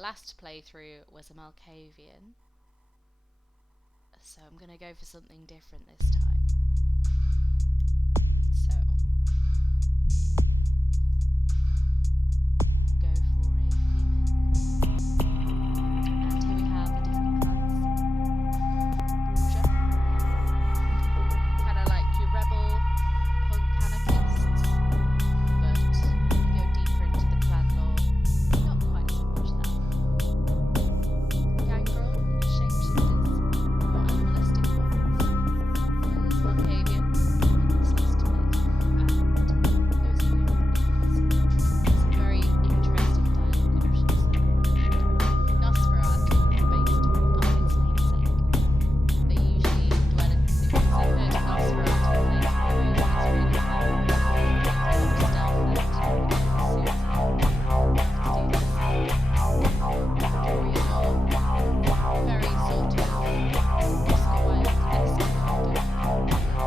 last playthrough was a Malkavian, so I'm going to go for something different this time. So, go for a female. And here we have the different clans. Rouge. Kind of like your rebel, punk anarchists, but you go deeper into the clan lore, not quite so much that. Gangrel, shapeshifters, more animalistic ones. There's Malkavian, this last place, and those are some very interesting dialogue options there. Nosferatu, based on its namesake. They usually dwell in the sewers. I've heard Nosferatu plays in the really stealth and very sort of Oscar Wilde-esque kind of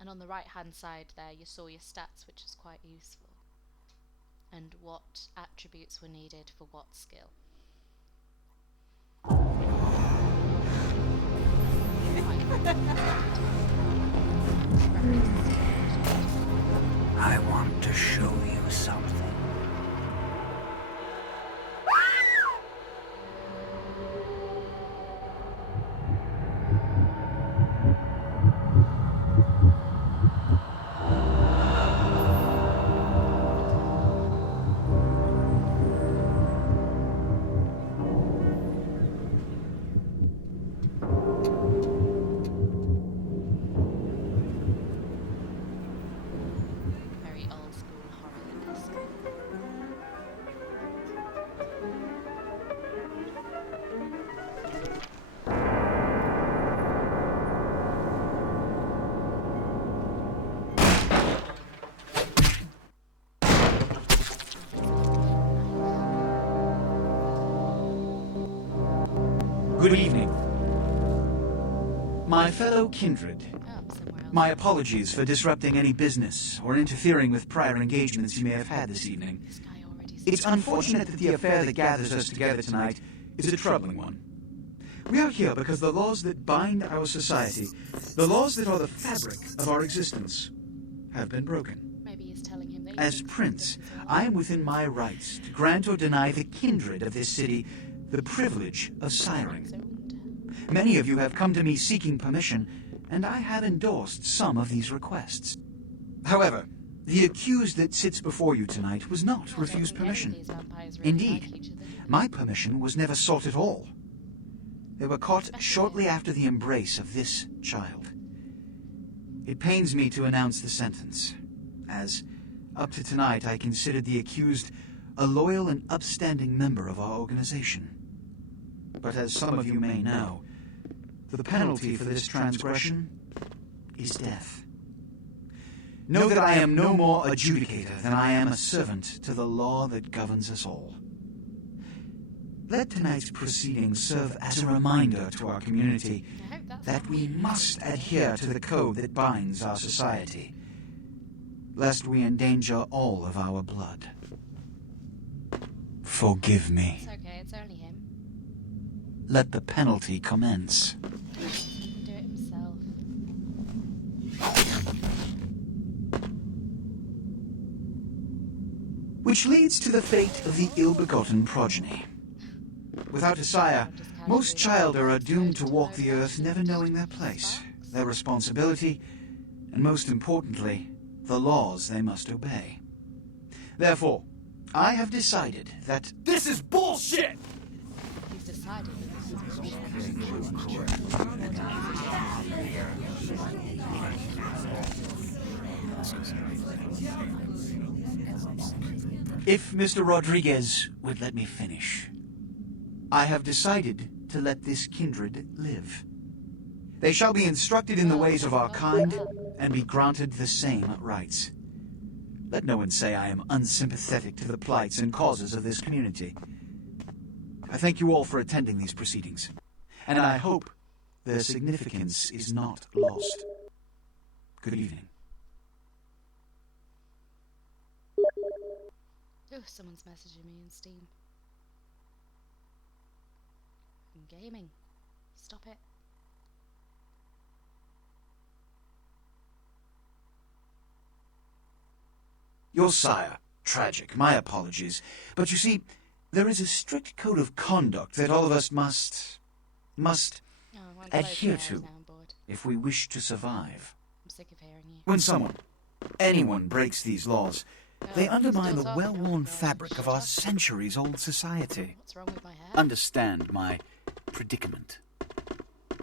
And on the right hand side there you saw your stats, which is quite useful, and what attributes were needed for what skill. I want to show you something. Very old school horror-esque. Good evening. My fellow kindred, Oh, somewhere else. my apologies for disrupting any business or interfering with prior engagements you may have had this evening. This guy already It's said- unfortunate that the affair that gathers us together tonight is a troubling one. We are here because the laws that bind our society, the laws that are the fabric of our existence, have been broken. Maybe he's telling him that he As thinks Prince, he's done I am within my rights to grant or deny the kindred of this city the privilege of siring. something. Many of you have come to me seeking permission, and I have endorsed some of these requests. However, the accused that sits before you tonight was not I don't refused think any of permission. these vampires really Indeed, like each other. my permission was never sought at all. They were caught shortly after the embrace of this child. It pains me to announce the sentence, as Up to tonight, I considered the accused a loyal and upstanding member of our organization. But as some of you may know, the penalty for this transgression is death. Know that I am no more adjudicator than I am a servant to the law that governs us all. Let tonight's proceedings serve as a reminder to our community that we must adhere to the code that binds our society, lest we endanger all of our blood. Forgive me. It's okay, it's only him. Let the penalty commence. He can do it himself. Which leads to the fate of the ill-begotten progeny. Without a sire, most children are doomed to walk the earth never knowing their place, their responsibility, and most importantly, the laws they must obey. Therefore, I have decided that This is bullshit! He's decided that this is bullshit. if Mr. Rodriguez would let me finish, I have decided to let this kindred live. They shall be instructed in the ways of our kind and be granted the same rights. Let no one say I am unsympathetic to the plights and causes of this community. I thank you all for attending these proceedings, and I hope their significance is not lost. Good evening. Oh, someone's messaging me in Steam. I'm gaming. Stop it. Your sire, tragic, my apologies. But you see, there is a strict code of conduct that all of us must Oh, I won't close adhere my eyes to now, I'm bored. if we wish to survive. I'm sick of hearing you. When anyone breaks these laws, they Oh, undermine still the talking, well-worn oh, fabric of our centuries-old society. What's wrong with my hair? Understand my predicament.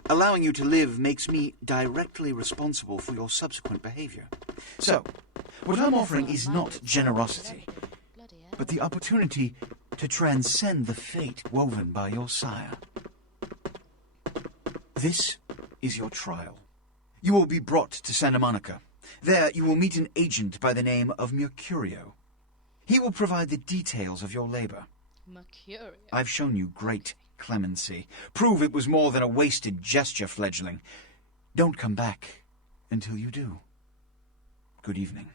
Allowing you to live makes me directly responsible for your subsequent behavior. So, what I'm offering is not generosity, Bloody hell. but the opportunity to transcend the fate woven by your sire. This is your trial. You will be brought to Santa Monica. There you will meet an agent by the name of Mercurio. He will provide the details of your labor. Mercurio. I've shown you great clemency. Prove it was more than a wasted gesture, fledgling. Don't come back until you do. Good evening.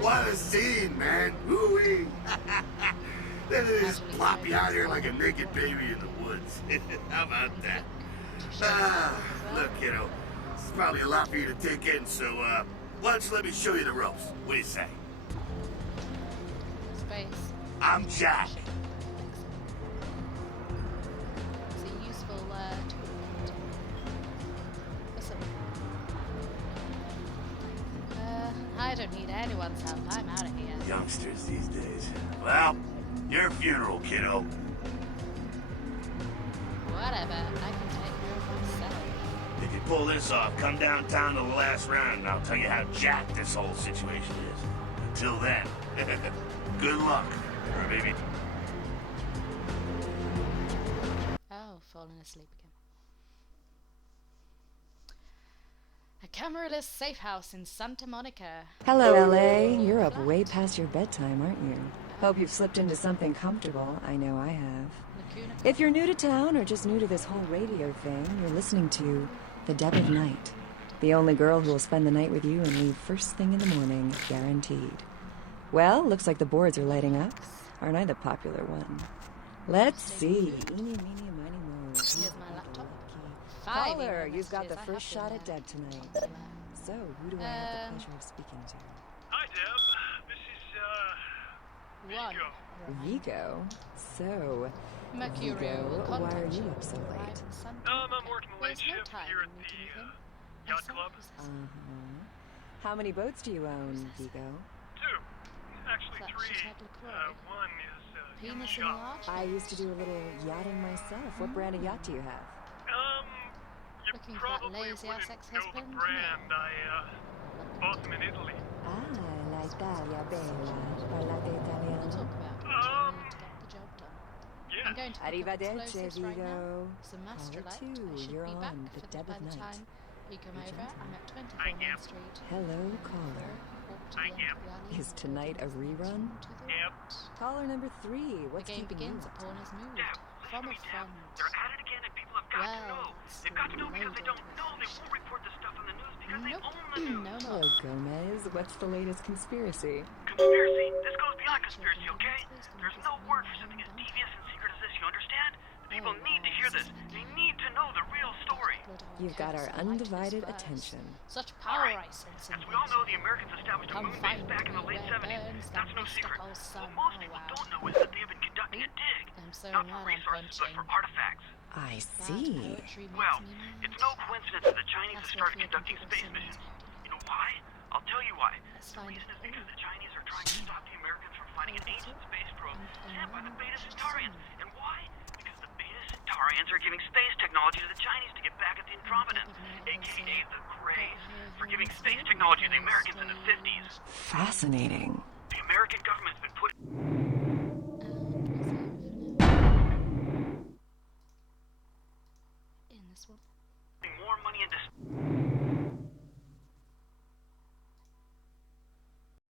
What a scene, man. Ooh-wee. Then they just plop you out here like a naked baby in the woods. How about that? Look, kiddo, this is probably a lot for you to take in, so, why don't you let me show you the ropes? What do you say? Space. I'm Jack. It's a useful tool. Listen. I don't need anyone's help. I'm out of here. Youngsters these days. Well, your funeral, kiddo. Whatever. I can take care of myself. If you pull this off, come downtown to the last round and I'll tell you how jacked this whole situation is. Until then, good luck, baby. Oh, falling asleep again. A cameraless safe house in Santa Monica. Hello, LA. You're up way past your bedtime, aren't you? Hope you've slipped into something comfortable. I know I have. Lacuna. If you're new to town or just new to this whole radio thing, you're listening to The Dead of Night. The only girl who will spend the night with you and leave first thing in the morning, guaranteed. Well, looks like the boards are lighting up. Aren't I the popular one? Let's see. Eeny, meeny, miny, moe. Here's my laptop. 5 Caller, email you've got the messages. I first have shot been at there. Deb tonight. So, who do I have the pleasure of speaking to? Hi, Deb. This is, One. Vigo. Vigo? So, Mercurio Vigo, will why are contact you you up so when you arrive late? in Santa I'm Monica. working the late There's no shift time here at in the, meeting him. yacht Myself club. possessed. How many boats do you own, Vigo? 2. Actually, Is that 3. Chateau LaCroix? One is Penis yacht. enlarged? I used to do a little yachting myself. What brand of yacht do you have? You Looking for that probably lazy ass wouldn't know the ex-husband? brand. No. I bought them in Italy. Ah, la Italia bella. Parlate We'll italiano? talk about it. I need to get the job done. Yeah. I'm going to pick up Arrivederci, explosives right now. Vigo. Some Caller Masquerade. 2, I should you're be back on the for dead by of the night. time you come Be over. gentle. I'm at 24 Thank you. Main Street. Hello, caller. Walk to Thank the end of you. the alley. Is tonight a rerun? To the Yep. right. Caller number 3, The what's game keeping you begins up upon tonight? his mood. Dad, From a listen to me, Dad. friend. They're at it again, and people have got to Well, know. that's They've got to know because they don't loaded know. They with won't report the stuff on the news because they Nope. own the news. No Hello, more. Gomez. What's the latest conspiracy? Conspiracy. This goes beyond conspiracy, okay? There's no word for something as devious and secret as this. You understand? The people need to hear this. They need to know the real story. You've got our undivided attention. Such power Alright. I sense As in we all these. know, the Americans established a Come moon base find back in the me late where 70s. burns the That's no secret. mystical sun. What most Oh, people wow. don't know is that they have been conducting a dig. I'm so Not mad for I'm resources, but punching. for artifacts. I Bad see. poetry makes Well, me mad. it's no coincidence that the Chinese have That's started what conducting people space say missions. is You know why? I'll tell you why. Let's The find reason it. is because the Chinese are trying to stop the Americans from finding an ancient space probe sent by the Beta Centaurians. And why? Because the Beta Centaurians are giving space technology to the Chinese to get back at the Introvidence, aka the Greys, for giving space technology to the Americans in the 50s. Fascinating. The American government